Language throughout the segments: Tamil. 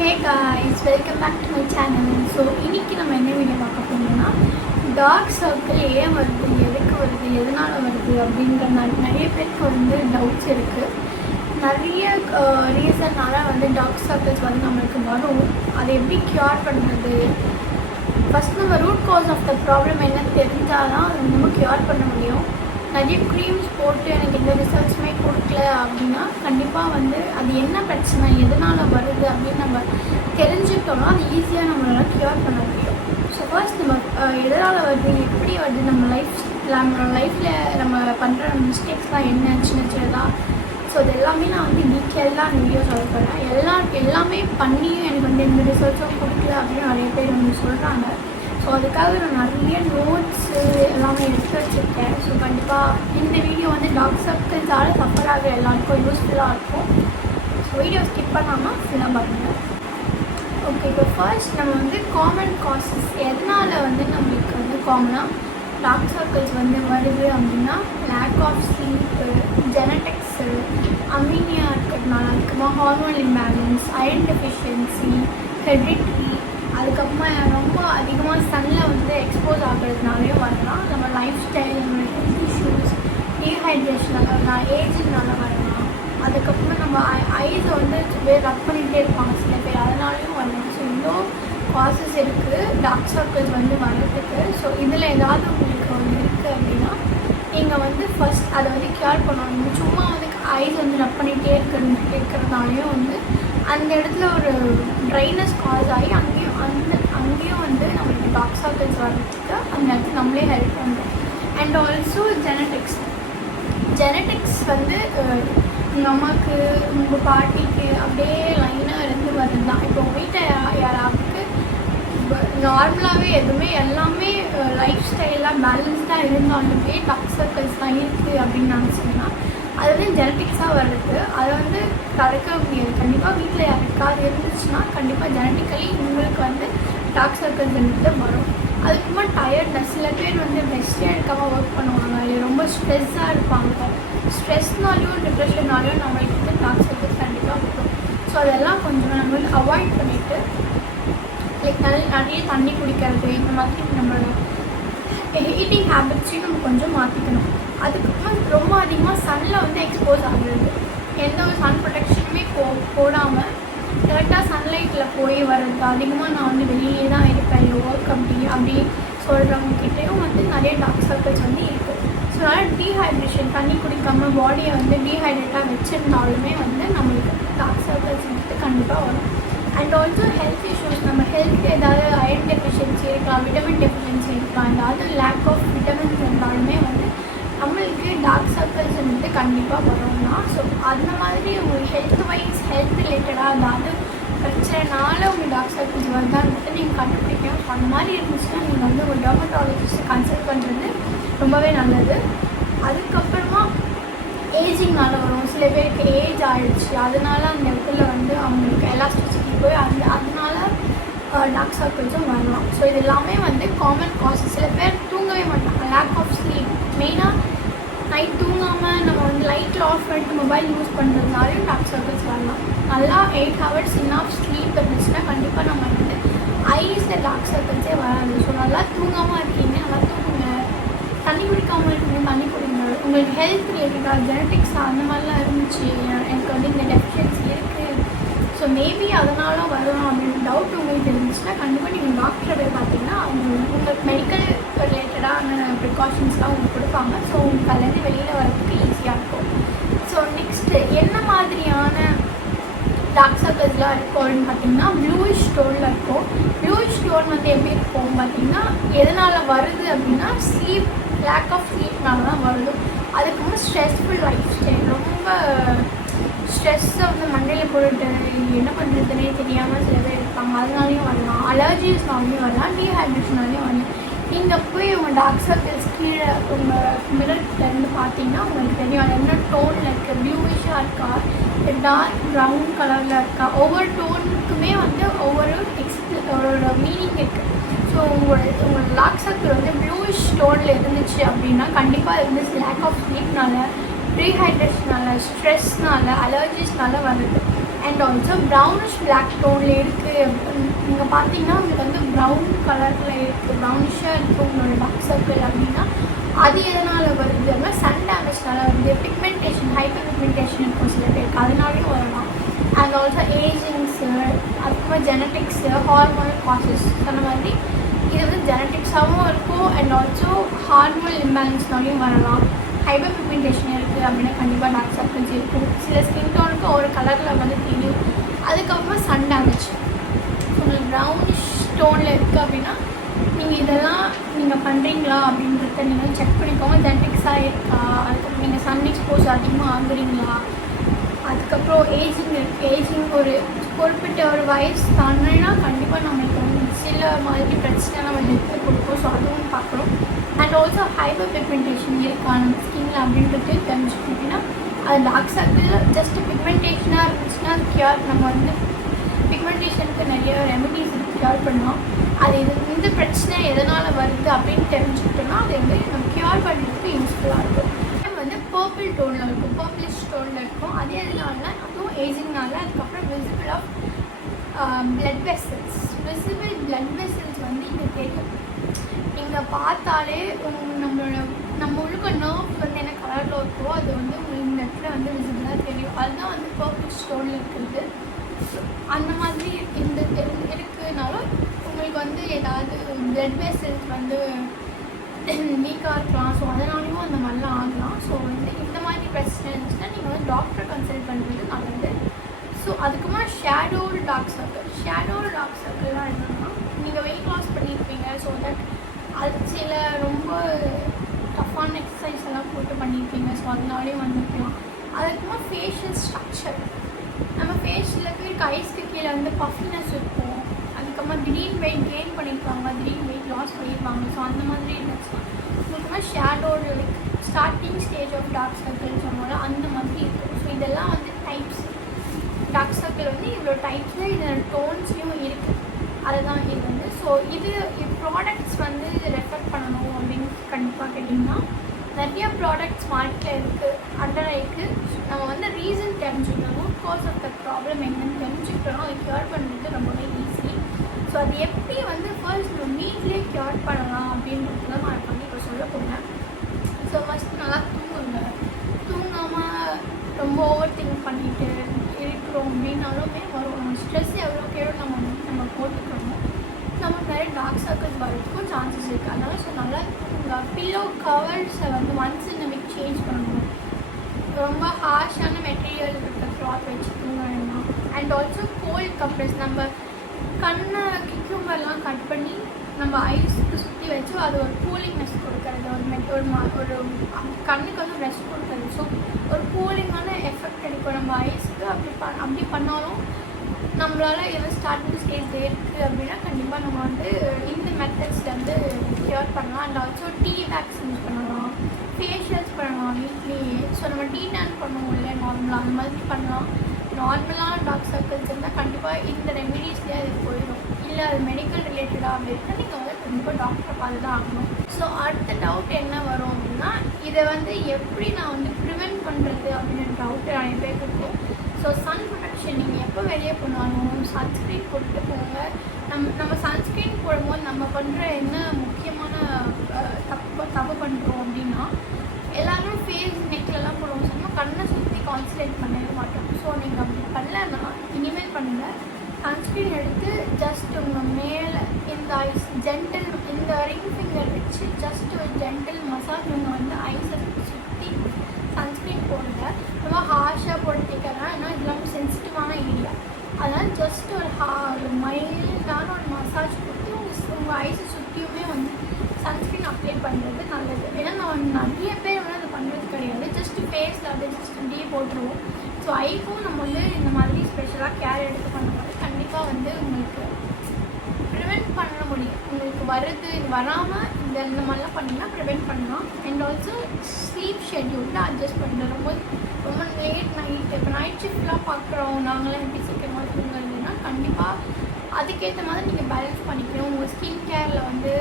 Hey guys, welcome back to my channel. So இன்றைக்கி நம்ம என்ன வீடியோ பார்க்க போனோம்னா, டார்க் சர்க்கிள் ஏன் வருது, எதுக்கு வருது, எதனால் வருது அப்படின்ற நிறைய பேருக்கு டவுட்ஸ் இருக்குது. நிறைய ரீசன்னால டார்க் சர்க்கிள்ஸ் நம்மளுக்கு வரும். அதை எப்படி க்யூர் பண்ணுறது, ஃபஸ்ட் நம்ம root cause of the problem என்னன்னு தெரிஞ்சால் தான் அதை நம்ம க்யூர் பண்ண முடியும். நிறைய க்ரீம்ஸ் போட்டு எனக்கு எந்த ரிசல்ட்ஸுமே கொடுக்கல அப்படின்னா கண்டிப்பாக அது என்ன பிரச்சனை, எதனால் வருது அப்படின்னு நம்ம தெரிஞ்சுக்கிட்டோம்னா அது ஈஸியாக நம்மளால் க்யூர் பண்ண முடியும். ஸோ ஃபர்ஸ்ட் நம்ம எதனால் வருது, எப்படி வருது, நம்ம லைஃப்பில் நம்ம பண்ணுற மிஸ்டேக்ஸ்லாம் என்ன, சின்னதாக. ஸோ அது எல்லாமே நான் டீட்டெயிலாக அந்த வீடியோ சொல்ல போகிறேன். எல்லாமே பண்ணியும் எனக்கு எந்த ரிசல்ட்ஸும் கொடுக்கல அப்படின்னு நிறைய பேர் சொல்கிறாங்க. ஸோ அதுக்காக நான் நிறைய நோட்ஸு எல்லாமே எடுத்து வச்சுருக்கேன். ஸோ கண்டிப்பாக இந்த வீடியோ டார்க் சர்க்கிள்ஸால் சஃபர் ஆகிற எல்லாருக்கும் யூஸ்ஃபுல்லாக இருக்கும். ஸோ வீடியோ ஸ்கிப் பண்ணாமல் ஃபுல்லாக பாருங்கள். ஓகே, இப்போ ஃபர்ஸ்ட் நம்ம காமன் காசஸ் எதனால் நம்மளுக்கு காமனாக டார்க் சர்க்கிள்ஸ் வருது அப்படின்னா, லேக் ஆஃப் ஸ்லீப்பு, ஜெனட்டிக்ஸு, அமீனியா இருக்கிறதுனால, அதுக்கப்புறமா hormone imbalance, iron deficiency, hereditary, அதுக்கப்புறமா ரொம்ப அதிகமாக சன்னில் எக்ஸ்போஸ் ஆகிறதுனாலையும் வரலாம். நம்ம லைஃப் ஸ்டைல், நம்ம ஹெல்த் இஷ்யூஸ், டீஹைட்ரேஷனால் வரலாம், ஏஜிங்னால வரலாம். அதுக்கப்புறமா நம்ம ஐஸை ரப் பண்ணிகிட்டே இருப்பாங்க சில பேர், அதனாலையும் வரலாம். ஸோ இவ்வளோ காசஸ் இருக்குது டார்க் சர்க்கிள்ஸ் வர்றதுக்கு. ஸோ இதில் ஏதாவது உங்களுக்கு இருக்குது அப்படின்னா நீங்கள் ஃபஸ்ட் அதை க்யூர் பண்ணணும். சும்மா ஐஸ் ரப் பண்ணிகிட்டே இருக்கிறதுனாலையும் அந்த இடத்துல ஒரு ட்ரைனஸ் காஸ் ஆகி அங்கேயும் நம்மளுக்கு டார்க் சர்க்கிள்ஸ் வர்றதுக்கு அந்த இடத்துல நம்மளே ஹெல்ப் பண்ணுறோம். அண்ட் ஆல்சோ ஜெனட்டிக்ஸ் உங்கள் அம்மாவுக்கு, உங்கள் பாட்டிக்கு அப்படியே லைனாக இருந்து வருது தான். இப்போ உங்கள் வீட்டில் யாராவுக்கு நார்மலாகவே எதுவுமே எல்லாமே லைஃப் ஸ்டைலாக பேலன்ஸ்டாக இருந்தாலுமே டார்க் சர்க்கிள்ஸ்லாம் இருக்குது அப்படின்னு நினச்சிங்கன்னா அது ஜெனட்டிக்ஸாக வருது. அதை தடுக்க முடியாது. கண்டிப்பாக வீட்டில் யாருக்காவது இருந்துச்சுன்னா கண்டிப்பாக ஜெனட்டிக்கலி உங்களுக்கு டார்க் சர்க்கிள்ஸ் வரும். அதுக்குமா டயர்ட்னஸ், சில பேர் ரெஸ்டே எடுக்காமல் ஒர்க் பண்ணுவாங்க, இல்லை ரொம்ப ஸ்ட்ரெஸ்ஸாக இருப்பாங்க. ஸ்ட்ரெஸ்னாலையும் டிப்ரெஷன்னாலையும் நம்மளுக்கு டார்க் சர்க்கிள்ஸ் கண்டிப்பாக வரும். ஸோ அதெல்லாம் கொஞ்சம் நம்ம அவாய்ட் பண்ணிவிட்டு லைக் நிறைய தண்ணி குடிக்கிறது, இந்த மாதிரி நம்மளோட ஈட்டிங் ஹேபிட்ஸையும் நம்ம கொஞ்சம் மாற்றிக்கணும். அதுக்கப்புறம் ரொம்ப அதிகமாக சன்னில் எக்ஸ்போஸ் ஆகுறது, எந்த ஒரு சன் ப்ரொடெக்ஷனுமே போடாமல் டேரெக்டாக சன்லைட்டில் போய் வர்றது. அதிகமாக நான் வெளியே தான் இருப்பேன், இல்லை ஒர்க் அப்படி சொல்கிறவங்கக்கிட்டையும் நிறைய டார்க் சர்க்கிள்ஸ் இருக்குது. ஸோ அதனால் டீஹைட்ரேஷன், தண்ணி குடிக்காமல் பாடியை டீஹைட்ரேட்டாக வச்சுருந்தாலுமே நம்மளுக்கு டார்க் சர்க்கிள்ஸ் கண்டிப்பாக வரும். அண்ட் ஆல்சோ ஹெல்த் இஷ்யூஸ், நம்ம ஹெல்த் ஏதாவது அயர்ன் டெஃபிஷியன்சி இருக்கலாம், விட்டமின் டெஃபிஷியன்சி இருக்கலாம், ஏதாவது லேக் ஆஃப் விட்டமின்ஸ் இருந்தாலுமே நம்மளுக்கு டார்க் சர்க்கிள்ஸ் கண்டிப்பாக வரும்னா. ஸோ அந்த மாதிரி உங்களுக்கு ஹெல்த் ரிலேட்டடாக ஏதாவது பிரச்சனைனால உங்களுக்கு டார்க் சர்க்கிள்ஸ் வருதான்னு நீங்கள் கண்டுபிடிக்கணும். ஸோ அந்த மாதிரி இருந்துச்சுன்னா நீங்கள் ஒரு டெர்மட்டாலஜிஸ்ட்டை கன்சல்ட் பண்ணுறது ரொம்பவே நல்லது. அதுக்கப்புறமா ஏஜிங்னால வரும். சில பேருக்கு ஏஜ் ஆகிடுச்சு, அதனால அந்த இடத்துல அவங்களுக்கு எலாஸ்டிசிட்டி போய் அதனால டார்க் சர்க்கிள்ஸும் வரலாம். ஸோ இது எல்லாமே காமன் காசஸ். சில பேர் தூங்கவே மாட்டாங்க, லேக் ஆஃப் ஸ்லீப். மெயினாக நைட் தூங்காமல் நம்ம லைட்டில் ஆஃப் பண்ணிட்டு மொபைல் யூஸ் பண்ணுறதுனாலையும் டார்க் சர்க்கிள்ஸ் வரலாம். நல்லா 8 hours இன்னாஃப் ஸ்லீப் இருந்துச்சுன்னா கண்டிப்பாக நம்ம ஐஸில் டார்க் சர்க்கிள்ஸே வராது. ஸோ நல்லா தூங்காமல் இருக்கீங்க, நல்லா தூங்குங்க. தண்ணி குடிக்காமல் இருக்கீங்க, தண்ணி குடிங்க. உங்களுக்கு ஹெல்த் ரிலேட்டடாக ஜெனட்டிக்ஸ் அந்த மாதிரிலாம் இருந்துச்சு, எனக்கு இந்த டெஃபிஷியன்சி இருக்குது, ஸோ மேபி அதனால வரலாம் அப்படின்னு டவுட் உங்களுக்கு இருந்துச்சுன்னா கண்டிப்பாக நீங்கள் டாக்டரை போய் பார்த்தீங்கன்னா உங்களுக்கு மெடிக்கல் ரிலேட்டடான ப்ரிகாஷன்ஸ்லாம் உங்களுக்கு கொடுப்பாங்க. ஸோ உங்களுக்கு அதுலேருந்து வெளியில் வரதுக்கு ஈஸியாக இருக்கும். ஸோ நெக்ஸ்ட்டு என்ன மாதிரியான டார்க் சர்க்கிள்ஸ்லாம் இருக்கும் அப்படின்னு பார்த்தீங்கன்னா, ப்ளூயிஷ் ஸ்டோனில் இருக்கும். ப்ளூயிஷ் ஸ்டோன் எப்படி இருக்கும் பார்த்தீங்கன்னா, எதனால் வருது அப்படின்னா லேக் ஆஃப் ஸ்லீப்னால தான் வருது. அதுக்கப்புறம் ஸ்ட்ரெஸ்ஃபுல் லைஃப் ஸ்டைல், ரொம்ப ஸ்ட்ரெஸ்ஸை மண்டையில் போட்டுட்டு என்ன பண்ணுறதுனே தெரியாமல் சில பேர் இருப்பாங்க, அதனாலையும் வரலாம். அலர்ஜிஸ்னாலையும் வரலாம், டீஹைட்ரேஷனாலையும் வரலாம். நீங்கள் போய் உங்கள் டார்க் சர்க்கிள்ஸ் கீழே உங்கள் மிரர்லேருந்து பார்த்தீங்கன்னா உங்களுக்கு தெரியும் அது என்ன டோனில் இருக்குது, ப்ளூவிஷாக இருக்கா, டார்க் ப்ரௌன் கலரில் இருக்கா. ஒவ்வொரு டோனுக்குமே ஒவ்வொரு ஒரு மீனிங் இருக்குது. ஸோ உங்களோட டார்க் சர்க்கிள் ப்ளூயிஷ் டோனில் இருந்துச்சு அப்படின்னா கண்டிப்பாக லேக் ஆஃப் ஸ்லீப்னால, டீஹைட்ரேஷனால், ஸ்ட்ரெஸ்னால், அலர்ஜிஸ்னால வருது. அண்ட் ஆல்சோ ப்ரௌனிஷ் பிளாக் டோனில் இருக்குது. நீங்கள் பார்த்தீங்கன்னா உங்களுக்கு வந்து ப்ரௌன் கலரில் இருக்குது, ப்ரௌனிஷாக இருக்குது உங்களோட டார்க் சர்க்கிள் அப்படின்னா அது எதனால் வருது அப்படின்னா சன் டேமேஜ்னால வருது. பிக்மெண்டேஷன், ஹைப்பர் பிக்மெண்டேஷன் இருக்கும் சில பேருக்கு, அதனாலையும் வரலாம். அண்ட் ஆல்சோ ஏஜிங்ஸு, அதுக்கப்புறமா ஜெனட்டிக்ஸு, ஹார்மோனல் காசஸ் அந்த மாதிரி இது வந்து ஜெனட்டிக்ஸாகவும் இருக்கும். அண்ட் ஆல்சோ ஹார்மோனல் இம்பேலன்ஸ்னாலையும் வரலாம். ஹைப்பர் பிக்மெண்டேஷன் இருக்குது அப்படின்னா கண்டிப்பாக டார்க் சர்க்கிள்ஸ் இருக்கும். சில ஸ்கின் டோனுக்கு ஒரு கலரில் வந்து தெரியும். அதுக்கப்புறமா சன் டேமேஜ், உங்களுக்கு ப்ரௌனிஷ் டோனில் இருக்குது அப்படின்னா நீங்கள் இதெல்லாம் நீங்கள் பண்ணுறீங்களா அப்படின்றத நீங்கள் செக் பண்ணிக்கோங்க. ஜெனட்டிக்ஸாக இருக்கா, அதுக்கப்புறம் நீங்கள் சன் எக்ஸ்போஸ் அதிகமாக ஆகுறீங்களா, அதுக்கப்புறம் ஏஜிங் இருக்குது. ஏஜிங் ஒரு குறிப்பிட்ட ஒரு வயசு தாண்டினா கண்டிப்பாக நம்மளுக்கு வந்து சில மாதிரி பிரச்சனை நம்ம ஹெல்த்தில் கொடுக்கும். ஸோ அதுவும் பார்க்குறோம். அண்ட் ஆல்சோ ஹைப்பர் பிக்மெண்டேஷன் இருக்கா நம்ம ஸ்கின்னில் அப்படின்றது தெரிஞ்சுக்கணும். அப்படின்னா அது டார்க் சர்க்கிள் ஜஸ்ட் பிக்மெண்டேஷனாக இருந்துச்சுன்னா அது கியூர், நம்ம வந்து பிக்மெண்டேஷனுக்கு நிறைய ரெமெடிஸ் கியூர் பண்ணலாம். அது இந்த பிரச்சனை எதனால் வருது அப்படின்னு தெரிஞ்சுக்கிட்டோன்னா அது வந்து நம்ம கியூர் பண்ணுறதுக்கு யூஸ்ஃபுல்லாக இருக்கும். வந்து பர்பிள் டோனில் இருக்கும், பர்பிளிஷ் டோனில் இருக்கும். அதே இதனால அதுவும் ஏஜிங்னால. அதுக்கப்புறம் visible of blood vessels, visible blood vessels வந்து இங்கே தெரியும். நீங்கள் பார்த்தாலே நம்ம உள்ளுக்கு நர்வ்ஸ் வந்து என்ன கலரில் இருக்கோ அது வந்து உங்களுக்கு இந்த இடத்துல வந்து விசிபிளாக தெரியும். அதுதான் வந்து பர்பிள் டோனில் இருக்கிறது. அந்த மாதிரி இந்த இருக்குனாலும் உங்களுக்கு வந்து ஏதாவது பிளட் வெசல்ஸ் வந்து வீக்காக இருக்கலாம். ஸோ அதனாலையும் அந்த மாதிரிலாம் ஆகலாம். ஸோ வந்து இந்த மாதிரி பிரச்சனை இருந்துச்சுன்னா நீங்கள் வந்து டாக்டரை கன்சல்ட் பண்ணுறது நல்லது. ஸோ அதுக்குமா ஷேடோடு டார்க் சர்க்கிள்லாம் என்னன்னா நீங்கள் வெயிட் லாஸ் பண்ணியிருப்பீங்க. ஸோ தட் அது சில ரொம்ப டஃப்பான எக்ஸசைஸ் எல்லாம் போட்டு பண்ணியிருப்பீங்க. ஸோ அதனாலேயும் வந்துருக்கலாம். அதுக்குமா ஃபேஷியல் ஸ்ட்ரக்சர், நம்ம ஃபேஸில் இருக்க ஐஸ்க்கு கீழே வந்து பஃபினஸ் இருக்கும். அதுக்கப்புறமா திடீர்னு வெயிட் கெயின் பண்ணியிருப்பாங்க, திடீர்னு வெயிட் லாஸ் பண்ணியிருப்பாங்க. ஸோ அந்த மாதிரி இருந்துச்சுன்னா முக்கியமாக ஷேடோடு like starting stage of dark circle சொன்னால அந்த மாதிரி இருக்கும். ஸோ இதெல்லாம் வந்து டைப்ஸ். டார்க் சர்க்கிள் வந்து இவ்வளோ டைப்ஸில் இதில் டோன்ஸ்லையும் இருக்குது. அதுதான் இது வந்து. ஸோ இது ப்ராடக்ட்ஸ் வந்து ரெஃபர் பண்ணணும் அப்படின்னு கண்டிப்பாக கேட்டிங்கன்னா நிறைய ப்ராடக்ட்ஸ் மார்க்கெட்டில் இருக்குது. அண்டர் ஐக்கு நம்ம வந்து ரீசன் தெரிஞ்சுக்கணும், காஸ் ஆஃப் த ப்ராப்ளம் என்னன்னு தெரிஞ்சுக்கிட்டோம். அது க்யூர் பண்ணுறது ரொம்பவே ஈஸி. ஸோ அது எப்படி வந்து ஃபர்ஸ்ட் நம்ம வீட்லேயே க்யூர் பண்ணலாம் அப்படின்றது தான் நான் பண்ணி இப்போ சொல்ல போகிறேன். ஸோ ஃபஸ்ட்டு நல்லா தூங்காமல் ரொம்ப ஓவர் திங்க் பண்ணிட்டு இருக்கிறோம் அப்படின்னாலுமே வரும். ஸ்ட்ரெஸ் எவ்வளோக்கு எவ்வளோ நம்ம போட்டுக்கிறோமோ நமக்கு நிறைய டார்க் சர்க்கிள்ஸ் வரதுக்கும் சான்சஸ் இருக்குது. அதனால ஸோ நல்லா பில்லோ கவர்ஸை வந்து once in a week change பண்ணணும். ரொம்ப ஹார்ஷான மெட்டீரியல் இருக்கிற க்ளாத் வச்சு தூங்க வேண்டாம். அண்ட் ஆல்சோ கோல்ட் கம்ப்ரெஸ், நம்ம கண்ணை கியூமர்லாம் கட் பண்ணி நம்ம ஐஸுக்கு சுற்றி வச்சு அது ஒரு கூலிங்னஸ் கொடுக்கறது, ஒரு கண்ணுக்கு வந்து ரெஸ்ட் கொடுக்குறது. ஸோ ஒரு கூலிங்கான எஃபெக்ட் கிடைக்கும் நம்ம ஐஸுக்கு. அப்படி பண்ணாலும் நம்மளால் எதாவது ஸ்டார்டிங் ஸ்டேஜ் இருக்குது அப்படின்னா கண்டிப்பாக நம்ம வந்து இந்த மெத்தட்ஸில் வந்து க்யூர் பண்ணலாம். And also tea packs use பண்ணலாம், ஃபேஷியல்ஸ் பண்ணலாம் வீட்லேயே. ஸோ நம்ம டீ டேன் பண்ணுவோம் இல்லை நார்மலாக, அந்த மாதிரி பண்ணலாம். நார்மலான டார்க் சர்க்கிள்ஸ் இருந்தால் கண்டிப்பாக இந்த ரெமெடிஸ்லேயே அது போயிடும். இல்லை அது மெடிக்கல் ரிலேட்டடாக அப்படி இருந்தால் நீங்கள் வந்து கண்டிப்பாக டாக்டரை பார்த்து தான் ஆகணும். ஸோ அடுத்த டவுட் என்ன வரும் அப்படின்னா இதை வந்து எப்படி நான் வந்து ப்ரிவென்ட் பண்ணுறது அப்படின்னு டவுட்டு நிறைய பேருக்கு இருக்கும். ஸோ சன் ப்ரொடெக்ஷன் நீங்கள் எப்போ வெளியே போனாலும் சன்ஸ்க்ரீன் போட்டுட்டு போங்க. நம்ம சன்ஸ்க்ரீன் போடும்போது நம்ம பண்ணுற என்ன முக்கியமான தப்பு பண்ணுறோம் அப்படின்னா எல்லாருமே ஃபேஸ் நெக்லெல்லாம் போடுவோம். சொன்னால் கண்ணை சுற்றி கான்சன்ட்ரேட் பண்ணவே மாட்டோம். ஸோ நீங்கள் அப்படி பண்ணலன்னா இனிமேல் பண்ணுங்கள். சன்ஸ்க்ரீன் எடுத்து ஜஸ்ட் உங்கள் மேலே இந்த ஐஸ் ஜென்டில் இந்த ரிங் ஃபிங்கர் வச்சு ஜஸ்ட் ஒரு ஜென்டில் மசாஜ் நீங்கள் வந்து ஐஸை சுற்றி சன்ஸ்க்ரீன் போடுங்க. ரொம்ப ஹார்ஷாக போட்டுட்டீங்கன்னா ஏன்னா இதெல்லாம் சென்சிட்டிவான ஏரியா. அதனால் ஜஸ்ட் ஒரு மைல்டான ஒரு மசாஜ் கொடுத்து உங்கள் ஐஸை சுற்றியுமே வந்து சன்ஸ்க்ரீன் அப்ளை பண்ணுறது நல்லது. ஏன்னா நான் நிறைய பேர் வந்து அதை பண்ணுறது கிடையாது. ஜஸ்ட்டு ஃபேஸில் அப்படியே ஜஸ்ட் அப்படியே போட்டுருவோம். ஸோ ஐக்கும் நம்ம வந்து இந்த மாதிரி ஸ்பெஷலாக கேர் எடுத்து பண்ணும்போது கண்டிப்பாக வந்து உங்களுக்கு ப்ரிவெண்ட் பண்ண முடியும். உங்களுக்கு வருது இது வராமல் இந்த மாதிரிலாம் பண்ணிங்கன்னா ப்ரிவெண்ட் பண்ணலாம். அண்ட் ஆல்சோ ஸ்லீப் ஷெட்யூலில் அட்ஜஸ்ட் பண்ணுறது ரொம்ப லேட் நைட் இப்போ நைட் ஷிஃப்ட்லாம் பார்க்குறோம் நாங்களாம் எப்படி சீக்கிரமாக தூங்குறதுன்னா கண்டிப்பாக அதுக்கேற்ற மாதிரி நீங்கள் பேலன்ஸ் பண்ணிக்கணும். உங்கள் ஸ்கின் கேரில் வந்து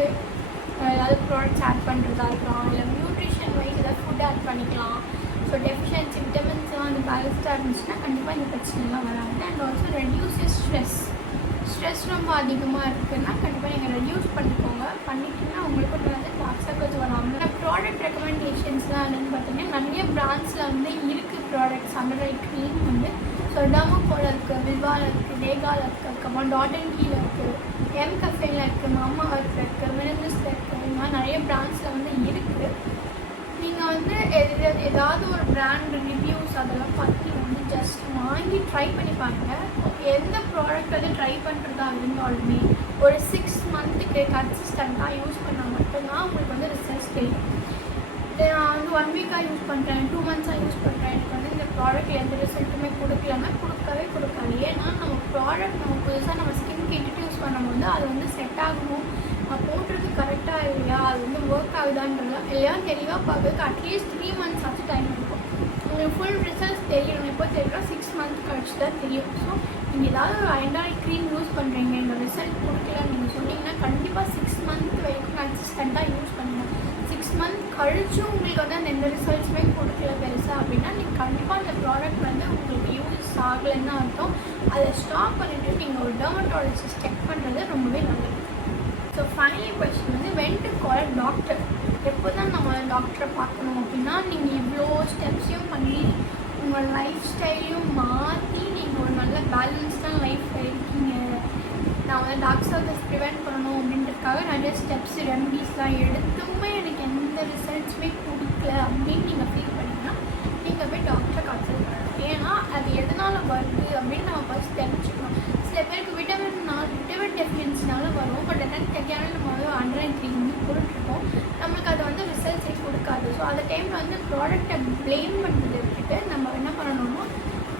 ஏதாவது ப்ராடக்ட்ஸ் ஆட் பண்ணுறதா இருக்கலாம், இல்லை நியூட்ரிஷன் வைஸ் ஏதாவது ஃபுட் ஆட் பண்ணிக்கலாம். ஸோ டெஃபிஷியன்சி விட்டமின்ஸ்லாம் வந்து பேலன்ஸ்டாக இருந்துச்சுன்னா கண்டிப்பாக இந்த பிரச்சனைலாம் வராது. அண்ட் ஆல்சோ ரெடியூஸஸ் ஸ்ட்ரெஸ் ரொம்ப அதிகமாக இருக்குதுன்னா கண்டிப்பாக நீங்கள் ரெடியூஸ் பண்ணிக்கோங்க. பண்ணிட்டீங்கன்னா உங்களுக்கு வந்து டார்க் சர்க்கிள்ஸ் வராமல். ப்ராடக்ட் ரெக்கமெண்டேஷன்ஸ்லாம் என்னென்னு பார்த்தீங்கன்னா நிறைய பிராண்ட்ஸில் வந்து இருக்குது ப்ராடக்ட்ஸ். அண்டர் ஐ க்ரீம் வந்து ஸோ டர்மோகோல இருக்குது, வில்வாவில் இருக்குது, டேகாவில் இருக்குது, அதுக்கப்புறம் டாட் அண்ட் கீழ இருக்குது, எம் கஃபேனில் இருக்குது, மாமா அர்த்தில் இருக்குது, மினிமலிஸ்டில் இருக்குது. இந்த மாதிரி நிறைய பிராண்ட்ஸில் வந்து இருக்குது. நீங்கள் வந்து ஏதாவது ஒரு பிராண்ட் ரிவ்யூஸ் அதெல்லாம் பார்த்து நீங்கள் வந்து ஜஸ்ட் வாங்கி ட்ரை பண்ணி பாருங்கள். எந்த ப்ராடக்ட் வந்து ட்ரை பண்ணுறதா இருந்தாலுமே ஒரு 6 மந்த்துக்கு கன்சிஸ்டண்ட்டாக யூஸ் பண்ணால் மட்டும்தான் உங்களுக்கு வந்து ரிசல்ட்ஸ் தெரியும். நான் வந்து 1 வீக்காக யூஸ் பண்ணுறேன், 2 மந்த்ஸாக யூஸ் பண்ணுறேன், எனக்கு வந்து இந்த ப்ராடக்ட் எந்த ரிசல்ட்டுமே கொடுக்கலன்னா கொடுக்கவே கொடுக்காது. ஏன்னா நம்ம ப்ராடக்ட் நம்ம புதுசாக நம்ம ஸ்கின்க்கு இன்ட்ரடியூஸ் பண்ணும்போது அது வந்து செட் ஆகணும், போடுறது கரெக்டாக இல்லையா, அது வந்து ஒர்க் ஆகுதான்றதுலாம் எல்லாம் தெளிவாக பார்க்கறதுக்கு அட்லீஸ்ட் 3 மந்த்ஸ் ஆச்சு டைம் இருக்கும். உங்களுக்கு ஃபுல் ரிசல்ட்ஸ் தெரியணும். எப்போ தெரியும்? 6 மந்த் கழிச்சு தான் தெரியும். ஸோ நீங்கள் ஏதாவது ஒரு ஐண்டாய் க்ரீம் யூஸ் பண்ணுறீங்க, இந்த ரிசல்ட் கொடுக்கலன்னு நீங்கள் சொன்னீங்கன்னா கண்டிப்பாக 6 மந்த் வரைக்கும் கன்சிஸ்டண்ட்டாக யூஸ் பண்ணுங்கள். 6 மந்த் கழிச்சு உங்களுக்கு வந்து அந்த எந்த ரிசல்ட்ஸுமே கொடுக்கல பெருசாக அப்படின்னா நீங்கள் கண்டிப்பாக அந்த ப்ராடக்ட் வந்து உங்களுக்கு யூஸ் ஆகலைன்னு அர்த்தம். அதை ஸ்டாப் பண்ணிவிட்டு நீங்கள் ஒரு டெர்மட்டாலஜிஸ்ட் செக் பண்ணுறது ரொம்பவே நல்லது. ஸோ ஃபைனல் கொஸ்டின் வந்து வென் டு கால் டாக்டர். எப்போ தான் நம்ம டாக்டரை பார்க்கணும் அப்படின்னா நீங்கள் இவ்வளோ ஸ்டெப்ஸையும் பண்ணி உங்கள் லைஃப் ஸ்டைலையும் மாற்றி நீங்கள் ஒரு நல்ல பேலன்ஸ்டான லைஃப்பில் இருக்கீங்க, நான் வந்து டார்க் சர்க்கிள்ஸ் ப்ரிவெண்ட் பண்ணணும் அப்படின்றதுக்காக நிறைய ஸ்டெப்ஸ் ரெமடிஸ்லாம் எடுத்துமே எனக்கு எந்த ரிசல்ட்ஸுமே கொடுக்கல அப்படின்னு நீங்கள் ஃபீல் பண்ணிங்கன்னா நீங்கள் போய் டாக்டரை கன்சல்ட் பண்ணணும். ஏன்னா அது எதனால் வருது அப்படின்னு நம்ம ஃபஸ்ட் தெரிஞ்சுக்கணும். சில பேருக்கு விட்டமின் டெஃபிஷியன்சினால வரும், பட் என்னென்னு தெரியாத நம்ம வந்து அண்டர் ஐ க்ரீம் வந்து கொடுத்துருக்கோம், நம்மளுக்கு அது வந்து ரிசல்ட்ஸே கொடுக்காது. ஸோ அந்த டைமில் வந்து ப்ராடக்டை ப்ளேம் பண்ணுறது விட்டுட்டு நம்ம என்ன பண்ணணும்னா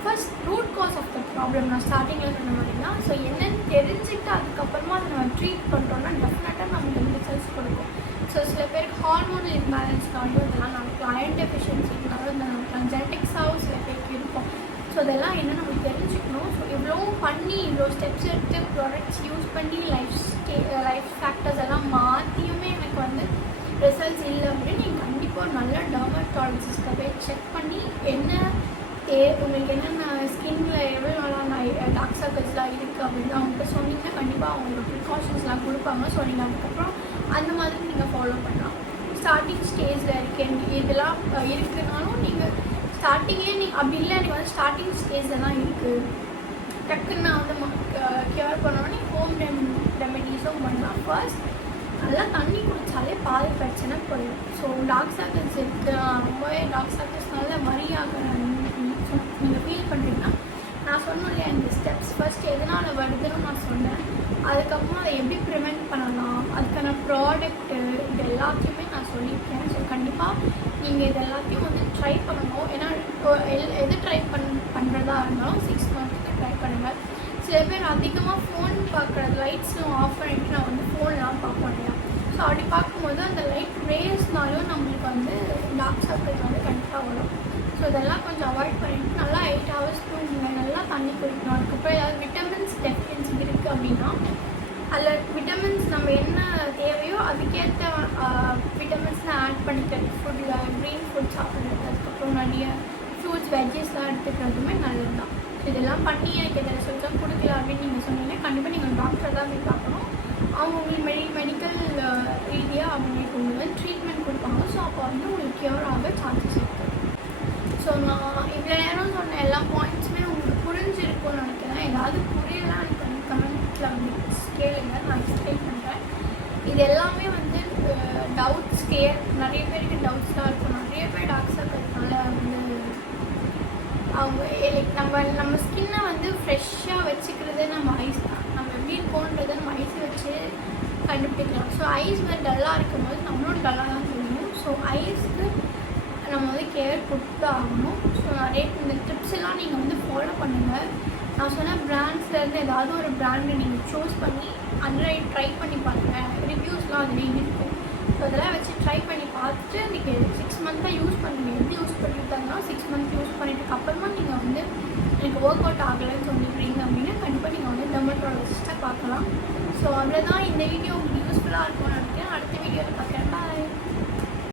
first root cause of the problem நான் ஸ்டார்டிங்கில் சொன்ன மாதிரி தான். ஸோ என்னென்னு தெரிஞ்சுட்டு அதுக்கப்புறமா அதை நம்ம ட்ரீட் பண்ணுறோன்னா டெஃபினட்டாக நமக்கு வந்து ரிசல்ட்ஸ் கொடுக்கும். ஸோ சில பேருக்கு ஹார்மோனல் இம்பேலன்ஸ்னாலும் இதெல்லாம் நமக்கு அயர்ன் டெஃபிஷியன்சினாலும் இந்த நமக்கு ஜெனட்டிக்ஸாகவும் சில பேருக்கு இருக்கும். ஸோ அதெல்லாம் என்ன நம்ம தெரிஞ்சுக்கணும். ஸோ இவ்வளோ பண்ணி இவ்வளோ ஸ்டெப்ஸ் எடுத்து ப்ராடக்ட்ஸ் யூஸ் பண்ணி லைஃப் ஃபேக்டர்ஸ் எல்லாம் மாற்றியுமே எனக்கு வந்து ரிசல்ட்ஸ் இல்லை அப்படின்னு நீங்கள் கண்டிப்பாக ஒரு நல்ல டெர்மட்டாலஜிஸ்ட்டை போய் செக் பண்ணி என்ன உங்களுக்கு என்னென்ன ஸ்கின்ல எவ்வளோ நாளாக டார்க் சர்க்கிள்ஸ்லாம் இருக்குது அப்படின்னு அவங்கள்ட்ட சொன்னீங்கன்னா கண்டிப்பாக அவங்களுக்கு ப்ரிகாஷன்ஸ்லாம் கொடுப்பாங்க. ஸோ நீங்கள் அதுக்கப்புறம் அந்த மாதிரி நீங்கள் ஃபாலோ பண்ணலாம். ஸ்டார்டிங் ஸ்டேஜில் இருக்கேன் இதெல்லாம் இருக்குனாலும் நீங்கள் ஸ்டார்டிங்கே நீங்கள் அப்படி இல்லை எனக்கு வந்து ஸ்டார்டிங் ஸ்டேஜில் தான் இருக்குது டக்குன்னு நான் வந்து கியூர் பண்ணோன்னே ஹோம் ரெமெடிஸும் பண்ணலாம். ஃபர்ஸ்ட் நல்லா தண்ணி குடித்தாலே பால் பிரச்சனை போயிடும். ஸோ டார்க் சர்க்கிள்ஸ் இருக்குது, ரொம்பவே டார்க் சர்க்கிள்ஸ்னால மரியாகிறேன் நீங்கள் ஃபீல் பண்ணுறீங்கன்னா நான் சொன்னேன் இல்லையா இந்த ஸ்டெப்ஸ் ஃபர்ஸ்ட் எதனால் வருதுன்னு நான் சொன்னேன். அதுக்கப்புறம் அதை எப்படி ப்ரிவெண்ட் பண்ணலாம், அதுக்கான ப்ராடக்ட்டு இது எல்லாத்தையுமே நான் சொல்லியிருக்கேன். ஸோ கண்டிப்பாக நீங்கள் இது எல்லாத்தையும் வந்து ட்ரை பண்ணணும். ஏன்னா எது ட்ரை பண்ணுறதா இருந்தாலும் 6 மந்த்துக்கு ட்ரை பண்ணுங்கள். சில பேர் அதிகமாக ஃபோன் பார்க்குறது லைட்ஸ்லாம் ஆஃப் பண்ணிவிட்டு நான் வந்து ஃபோன்லாம் பார்ப்போம் இல்லையா. ஸோ அப்படி பார்க்கும்போது அந்த லைட் ரேஸ்னாலும் நம்மளுக்கு வந்து டார்க் சர்க்கிள்ஸ் வந்து கண்டிப்பாக வரும். ஸோ இதெல்லாம் கொஞ்சம் அவாய்ட் பண்ணிவிட்டு நல்லா 8 ஹவர்ஸ் தூங்குங்க, நல்லா தண்ணி குடிக்கணும். அதுக்கப்புறம் ஏதாவது விட்டமின்ஸ் டெஃபிஷியன்சி இருக்குது அப்படின்னா அதில் விட்டமின்ஸ் நம்ம என்ன தேவையோ அதுக்கேற்ற விட்டமின்ஸ்லாம் ஆட் பண்ணிக்கிறது ஃபுட்டில், க்ரீன் ஃபுட் சாப்பிட்றது, அதுக்கப்புறம் நிறைய ஃப்ரூட்ஸ் வெஜ்ஜஸ்லாம் எடுத்துக்கிறதுமே நல்லது தான். ஸோ இதெல்லாம் பண்ணி எனக்கு எந்த ரிசல்ட்ஸாக கொடுக்கல அப்படின்னு நீங்கள் சொன்னீங்கன்னா கண்டிப்பாக நீங்கள் டாக்டர் தான் போய் பார்க்கணும். அவங்க உங்களுக்கு மெடிக்கல் ரீதியாக அவங்களுக்கு உங்களுக்கு ட்ரீட்மெண்ட் கொடுப்பாங்க. ஸோ அப்போ வந்து உங்களுக்கு க்யூர் ஆக சான்சஸ் இருக்குது. ஸோ நான் இவ்வளோ நேரம் சொன்ன எல்லா பாயிண்ட்ஸுமே உங்களுக்கு புரிஞ்சிருக்கும்னு நினைக்கிறேன். ஏதாவது புரியலாம் எனக்கு வந்து கமெண்ட்டில் வந்து கேளுங்க, நான் எக்ஸ்பிளைன் பண்ணுறேன். இது எல்லாமே வந்து டவுட்ஸ் நிறைய பேருக்கு டவுட்ஸ்லாம் இருக்கும். நிறைய பேர் டார்க் சர்க்கிள்ஸ்னால வந்து அவங்க நம்ம ஸ்கின்னை வந்து ஃப்ரெஷ்ஷாக வச்சுக்கிறது நம்ம ஐஸ் தான். நம்ம எப்படி இருக்கோன்றதை நம்ம ஐஸை வச்சு கண்டுபிடிக்கலாம். ஸோ ஐஸ் வந்து டல்லாக இருக்கும்போது நம்மளும் டல்லாக தான் தெரியும். ஸோ ஐஸ்க்கு நம்ம வந்து கேர் கொடுத்து ஆகணும். ஸோ நிறைய இந்த டிப்ஸ் எல்லாம் நீங்கள் வந்து ஃபாலோ பண்ணுங்கள். நான் சொன்ன பிராண்ட்ஸ்லேருந்து ஏதாவது ஒரு பிராண்டை நீங்கள் சூஸ் பண்ணி அதில் ட்ரை பண்ணி பாருங்கள். ரிவ்யூஸ்லாம் அதில் இருக்கும். ஸோ அதெல்லாம் வச்சு ட்ரை பண்ணி பார்த்துட்டு நீங்கள் 6 மந்த்தாக யூஸ் பண்ணுங்கள். எப்படி யூஸ் பண்ணிட்டாங்கன்னா 6 மந்த் யூஸ் பண்ணிட்டு அப்புறமா நீங்கள் வந்து எனக்கு ஒர்க் அவுட் ஆகலைன்னு சொல்லிடுறீங்க அப்படின்னா கண்டிப்பாக நீங்கள் வந்து டெர்மட்டாலஜிஸ்ட்டை பார்க்கலாம். ஸோ அவ்வளோதான். இந்த வீடியோ உங்களுக்கு யூஸ்ஃபுல்லாக இருக்கும்னு நினைக்கிறேன்.